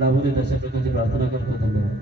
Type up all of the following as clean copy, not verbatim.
लाभू देत अशा प्रकारची प्रार्थना करतो. धन्यवाद.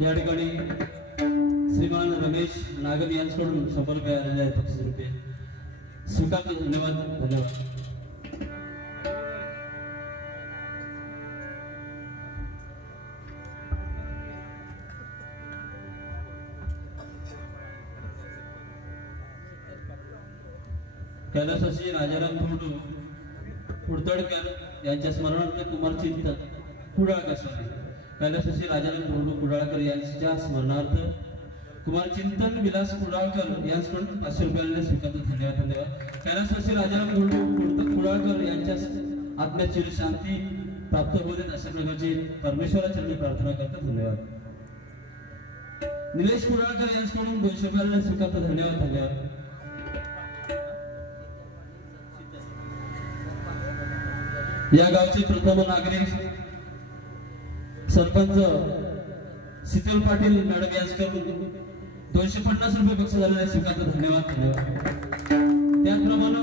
या ठिकाणी श्रीमान रमेश नागम यांच्याकडून 100 रुपये आलेले आहेत, 25 रुपये स्वीकारतो. धन्यवाद. धन्यवाद. कैलासवासी राजाराम धोंडू कुडतडकर यांच्या स्मरणार्थ कुमार चिंतन कुडाळकर कैलासवासी राजाराम धोंडू कुडाळकर यांच्या स्मरणार्थ कुमार चिंतन विलास कुडाळकर यांच्याकडून 500 रुपये स्वीकारतो. धन्यवाद. धन्यवाद. कैलासवासी राजाराम धोंडू कुडाळकर यांच्या आत्म्याची शांती प्राप्त होऊ देत अशा प्रकारची परमेश्वराचरणी प्रार्थना करतो. धन्यवाद. निलेश कुडाळकर यांच्याकडून 200 रुपये स्वीकारतो. धन्यवाद. धन्यवाद. या गावचे प्रथम नागरिक सरपंच शीतल पाटील मॅडम यांच्याकडून 250 रुपये बक्षीस झालेले स्वीकारतो. धन्यवाद. धन्यवाद. त्याचप्रमाणे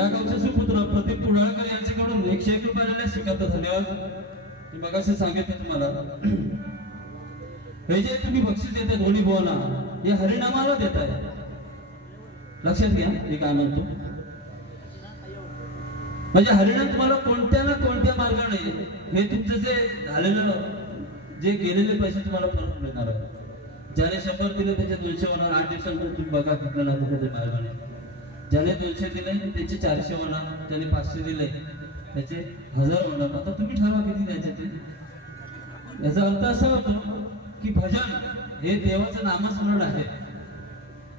या गावचे सुपुत्र प्रदीप कुडाळकर यांच्याकडून 101 रुपये स्वीकारतो. धन्यवाद. मी मगाशी सांगितलं तुम्हाला, हे जे तुम्ही बक्षीस देताय दोन्ही भावांना, हे हरिनामाला देताय. लक्षात घ्या हे काय म्हणतो. म्हणजे हरिनाम तुम्हाला कोणत्या ना कोणत्या मार्गाने हे तुमचं जे झालेलं जे गेलेले पैसे तुम्हाला परत मिळणार आहे. ज्याने 100 दिले त्याचे 200 होणार. 8 दिवसांनंतर तुम्ही बघा कुठलं ना कुठे मेहरबानी. ज्याने 200 दिले त्याचे 400 होणार. त्याने 500 दिले त्याचे 1000 होणार. आता तुम्ही ठरवा किती द्यायचे ते. याचा अर्थ असा होतो की भजन हे देवाचं नामस्मरण आहे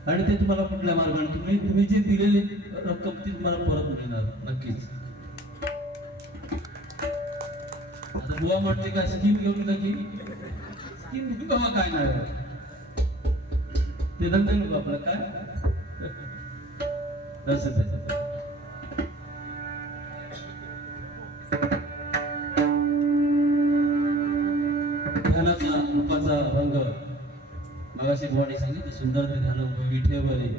आणि ते तुम्हाला कुठल्या मार्गाने तुम्ही जी दिलेली रक्कम ती तुम्हाला परत मिळणार नक्कीच. आता बुवा म्हणते का स्कीम घेऊन नक्की स्कीम घेऊ का काय नाही ते धंदे नको आपलं काय तसंच आहे. ध्यानाचा रूपाचा रंग मगाशी बुवाने सांगितलं सुंदर ते ध्यान विठेवरी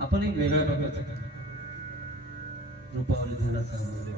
आपण एक वेगळ्या प्रकारचा रूपावली ध्यानाचा रंग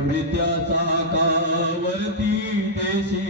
फिरत्याचा कावरती देशी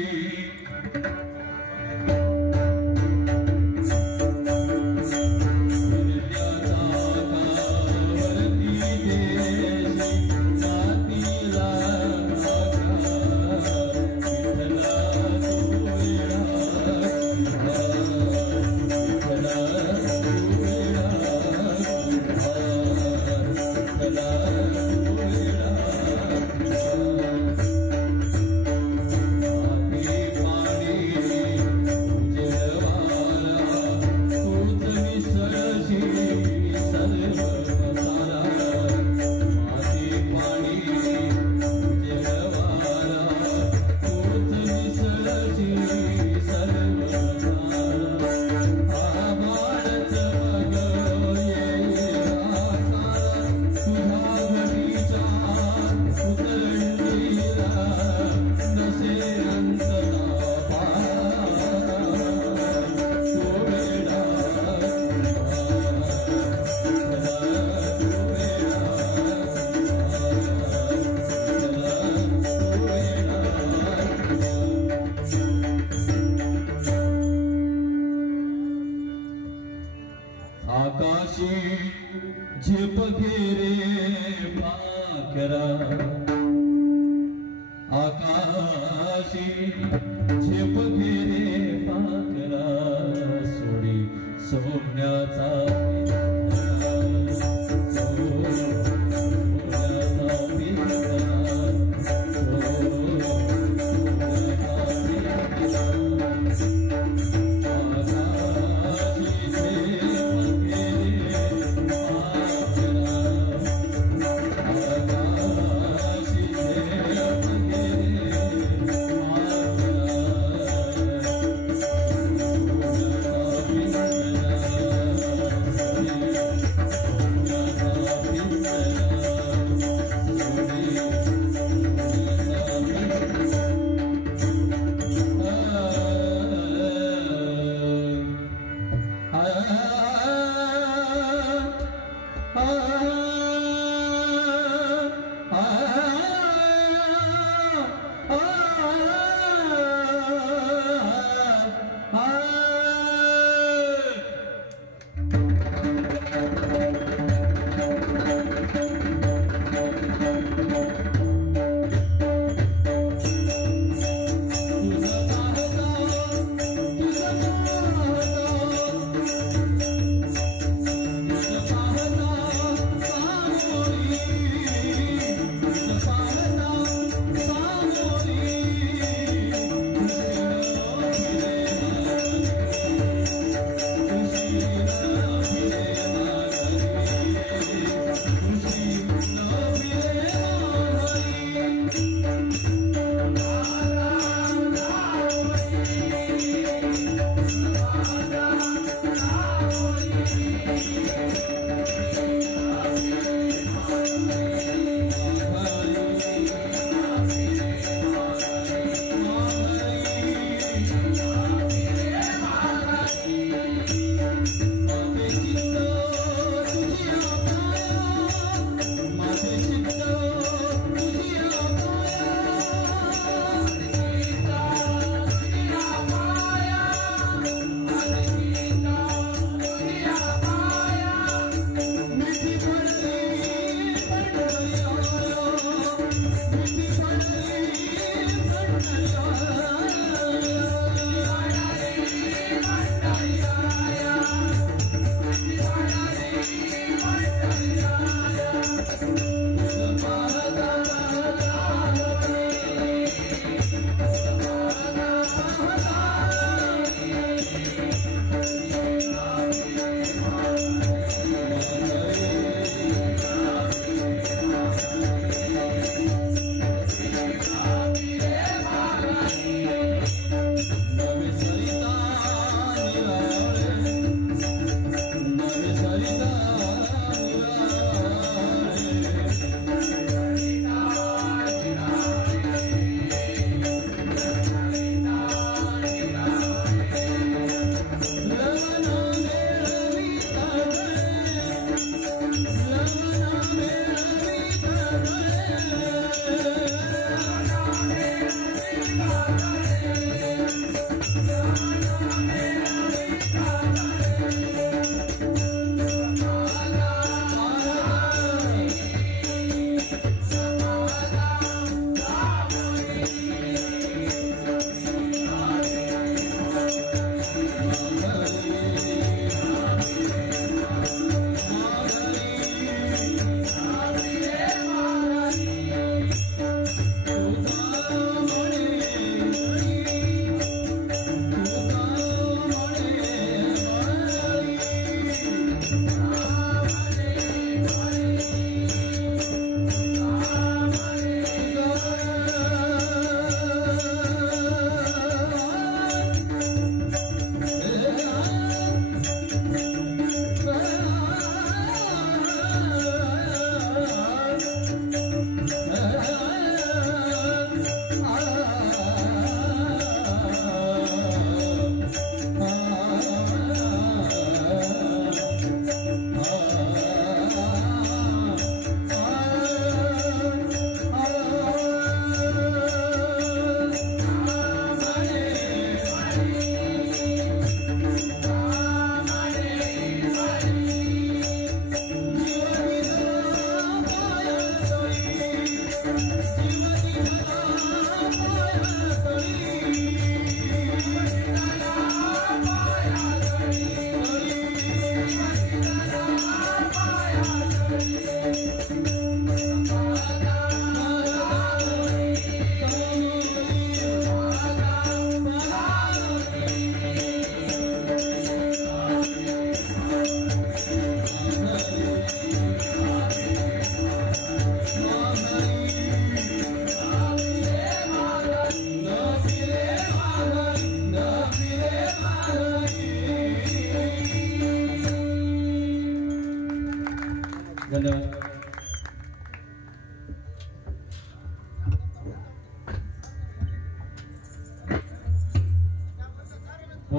धन्यवाद.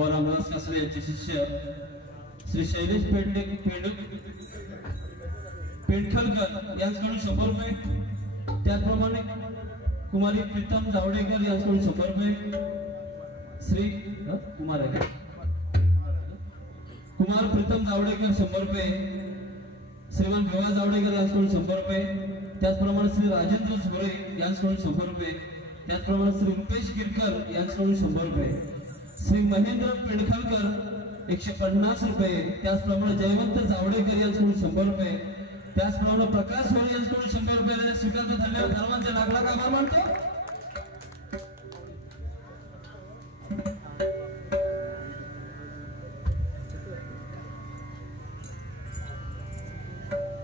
रामदास कासरे यांचे शिष्य श्री शैलेश पेंडखलकर यांच्याकडून 100 रुपये. त्याचप्रमाणे कुमारी प्रीतम जावडेकर यांच्याकडून 100 रुपये. श्री कुमार प्रीतम जावडेकर 100 रुपये. श्रीमान विवा जावडेकर यांच्याकडून 100 रुपये. त्याचप्रमाणे श्री राजेंद्र झोरे यांच्याकडून 100 रुपये. त्याचप्रमाणे श्री रुपेश गिरकर यांच्याकडून 100 रुपये. श्री महेंद्र पेंडखलकर 150 रुपये. त्याचप्रमाणे जयवंत जावडेकर यांच्याकडून 100 रुपये. त्याचप्रमाणे प्रकाश सोरे यांच्याकडून 100 रुपये स्वीकारतो. धन्यवाद. सर्वांचे लाख लाख आभार मानतो.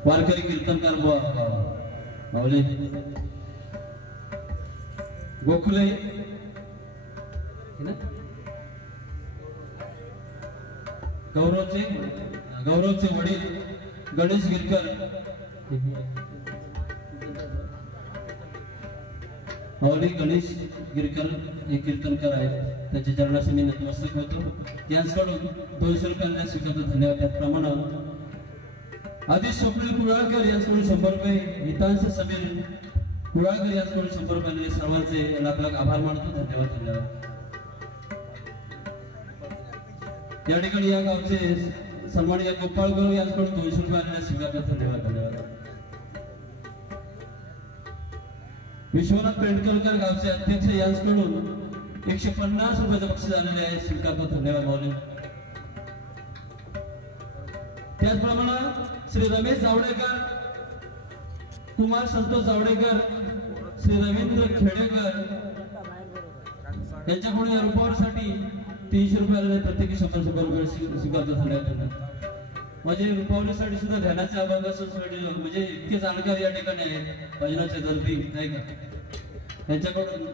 वारकरी कीर्तनकार माऊली गोखले गौरवचे वडील गणेश गिरकर माऊली गणेश गिरकर हे कीर्तनकार आहेत. त्यांच्या चरणास मी नतमस्तक होतो. यांच्याकडून 200 रुपयांना स्वीकारतो. धन्यवाद. त्याचप्रमाणे आदिश स्वप्नील कुडाळकर यांच्याकडून 100 रुपये. हितांश समीर कुडाळकर यांच्याकडून 100 रुपये. सर्वांचे लाख लाख आभार मानतो. धन्यवाद. धन्यवाद. या ठिकाणी या गावचे सन्माननीय गोपाळ गुरु यांच्याकडून 200 रुपये स्वीकारतो. धन्यवाद. धन्यवाद. विश्वनाथ पेंडकलकर गावचे अध्यक्ष यांच्याकडून 150 रुपयाचं बक्षीस आलेले आहे. स्वीकारतो. धन्यवाद माऊली. त्याचप्रमाणे श्री रमेश जावडेकर, कुमार संतोष जावडेकर, श्री रवींद्र खेडेकर यांच्याकडून या रुपयासाठी 300 रुपये प्रत्येकी 100 रुपये स्वीकारतो. धन्यवाद. म्हणजे रुपयासाठी सुद्धा ध्यानाचे अभंग म्हणजे इतके जाणकार या ठिकाणी आहेत भजनाचे दर्दी नाही का. त्यांच्याकडून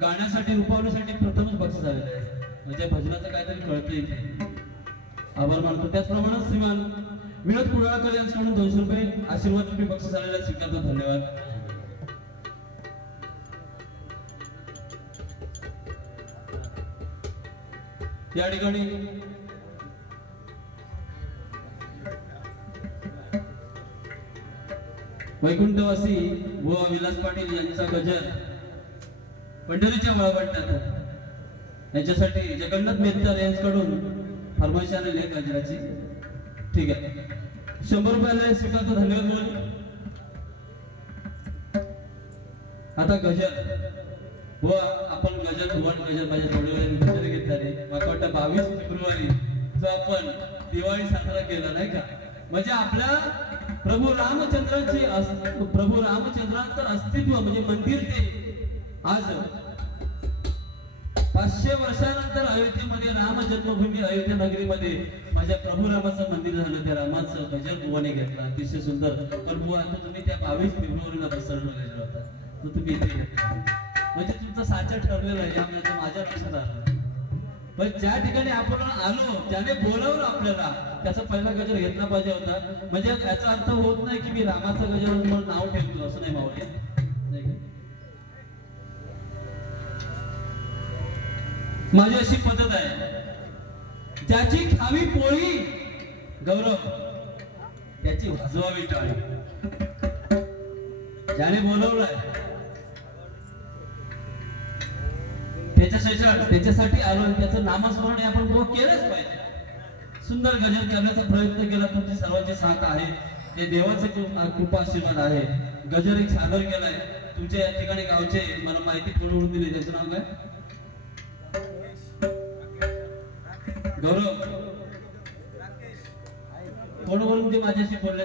गाण्यासाठी रुपयासाठी प्रथमच बक्षीस आलेले आहे. म्हणजे भजनाचं काहीतरी कळतं इथे. आभार मानतो. त्याचप्रमाणे श्रीमान विनोद कुडाळकर यांच्याकडून 200 रुपये आशीर्वाद रुपये बक्षीस आलेले स्वीकारतो. धन्यवाद. या ठिकाणी वैकुंठवासी व विलास पाटील यांचा गजर पंढरीच्या वळवंटात यांच्यासाठी जगन्नाथ मेहतर यांच्याकडून फरमाईश आलेली आहे गजराची. ठीक आहे. 100 रुपयाला स्वीकारतो. धन्यवाद बोल. आता गजर व आपण गजर माझ्या थोड्या गजर घेतला मला वाटतं 22 फेब्रुवारी जो आपण दिवाळी साजरा केला नाही का. म्हणजे आपल्या प्रभू रामचंद्रांचं अस्तित्व म्हणजे मंदिर ते आज 500 वर्षानंतर अयोध्येमध्ये राम जन्मभूमी अयोध्या नगरीमध्ये माझ्या प्रभू रामाचं मंदिर झालं. त्या रामाचं गजर बुवाने घेतला. अतिशय सुंदर. पण बुवा आता तुम्ही त्या 22 फेब्रुवारीला प्रसन्न गजर होता तो तुम्ही इथे घेतला. म्हणजे तुमचा साचा ठरलेला आहे. माझ्या लक्षात आलं. पण ज्या ठिकाणी आपण आलो ज्याने बोलावलं आपल्याला त्याचा पहिला गजर घेतला पाहिजे होता. म्हणजे याचा अर्थ होत नाही की मी रामाचं गजर म्हणून नाव ठेवतो असं नाही मावळे. माझी अशी पद्धत आहे ज्याची खावी पोळी गौरव त्याची वाजवावी टाळी. ज्याने बोलवलंय त्याच्यासाठी आलो. त्याचं नामस्मरण आपण तो केलंच पाहिजे. सुंदर गजर करण्याचा प्रयत्न केला. तुमची सर्वांची साथ आहे. जे देवाचे कृपा आशीर्वाद आहे. गजर एक सादर केलाय तुमच्या या ठिकाणी गावचे मला माहिती कळवून दिली. त्याचं नाव काय गौरव कोण बोलून ते माझ्याशी बोलले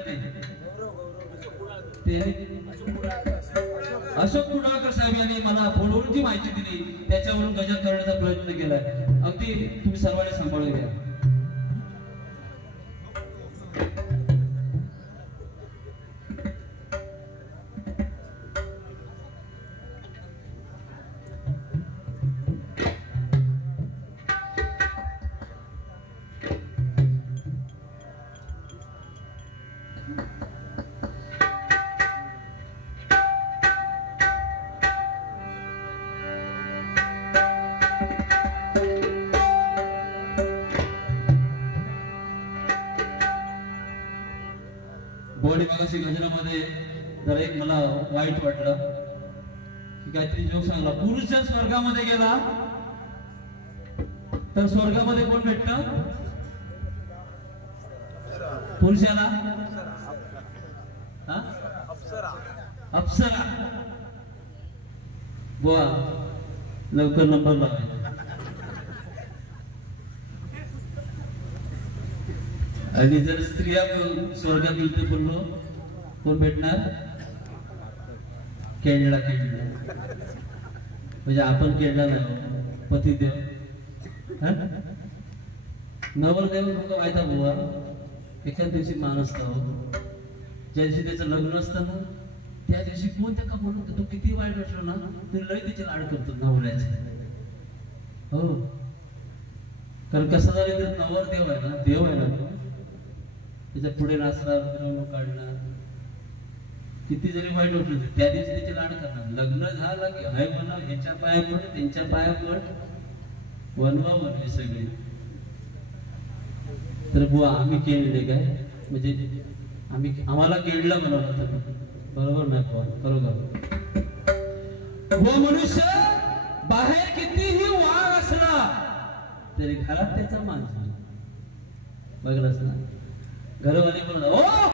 ते अशोक कुडाळकर साहेब यांनी मला फोनवरून जी माहिती दिली त्याच्यावरून गजर करण्याचा प्रयत्न केलाय. अगदी तुम्ही सर्वांनी सांभाळून घ्या. बोडी मागाशी गजरामध्ये जरा एक मला वाईट वाटलं की काहीतरी जोक सांगला. पुरुष जर स्वर्गामध्ये गेला तर स्वर्गामध्ये कोण भेटत? पुरुषाला अप्सरा. बुवा लवकर नंबर लावायचा. आणि जर स्त्रिया स्वर्गात गेली तर बोललो कोण भेटणार? केळला. म्हणजे आपण केळला नाही, पतिदेव. नवरदेव तुमका माहिती आहे बुवा, एखाद दिवशी मान असतो, ज्या दिवशी त्याचं लग्न असतं ना त्या दिवशी कोण त्याला बोलतो, तो किती वाईट वाटलो ना तरी लय त्याचे लाड करतो नवऱ्याचे. हो, कारण कसं झालं तर नवरदेव आहे ना, देव आहे ना, त्याच्या पुढे नाचणार, मिरवणूक काढणार, किती जरी वाईट वाटलं त्या दिवशी त्याचे लाड करणार. लग्न झालं की हाय म्हणा, ह्याच्या पाया पड, त्यांच्या पाया पड, वनवा म्हणले सगळे. तर बुवा आम्ही केलेले काय, म्हणजे आम्हाला केळला बनवलं तर बरोबर नाही बुवा, बरोबर. वो मनुष्य बाहेर कितीही वाघ असला तरी घरात त्याचा माणूस बघलास ना. घरवाले बोलला, ओ